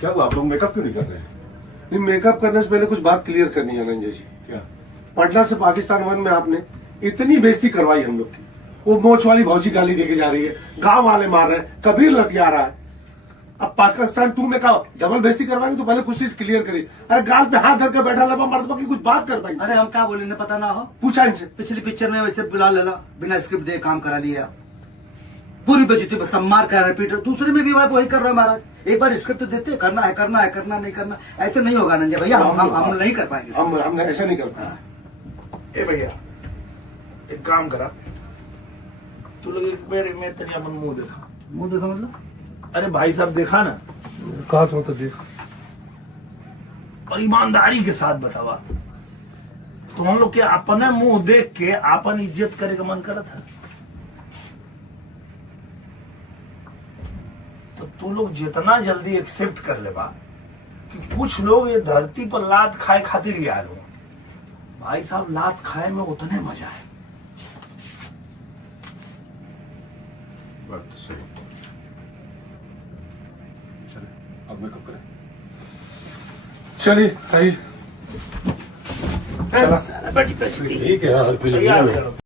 क्या हुआ, आप लोग मेकअप क्यों नहीं कर रहे हैं? नहीं, मेकअप करने से पहले कुछ बात क्लियर करनी है रंजय जी। क्या? पटना से पाकिस्तान वन में आपने इतनी बेइज्जती करवाई हम लोग की। वो मोच वाली भौजी गाली देके जा रही है, गांव वाले मार रहे हैं, कबीर लतिया रहा है। अब पाकिस्तान टू में कहा डबल बेइज्जती करवाएंगे तो पहले कुछ चीज क्लियर करिए। अरे गाल पे हाथ धर के बैठा लबा मर्दबा की कुछ बात कर पाएंगे? अरे हम क्या बोले, पता ना हो। पूछा इनसे। पिछली पिक्चर में वैसे बुला लेला, बिना स्क्रिप्ट दे काम करा लिया, पूरी बेइज्जती बस मार कर रिपीट। दूसरे में भी वही कर रहा है महाराज। एक बार स्क्रिप्ट देते, करना है करना है, करना नहीं करना, ऐसे नहीं होगा नंजा भैया। हम नहीं कर पाएंगे। हमने ऐसा नहीं कर पाया। ए भैया एक काम करा, तू लोग एक बार में तेरी अपन मुंह देखा। मुंह देखा मतलब? अरे भाई साहब देखा ना, कहा तो देख। और ईमानदारी के साथ बतावा, तो हम लोग के अपने मुंह देख के अपन इज्जत करे का मन करा था। तो तू लोग जितना जल्दी एक्सेप्ट कर ले बा कि कुछ लोग ये धरती पर लात खाए खातिर ही आए हो। भाई साहब लात खाए में उतने मजा है। बात तो सही। चले अब मेकअप करें। चलिए सही। बड़ी बेइज्जती। ठीक है यार, तैयार करो।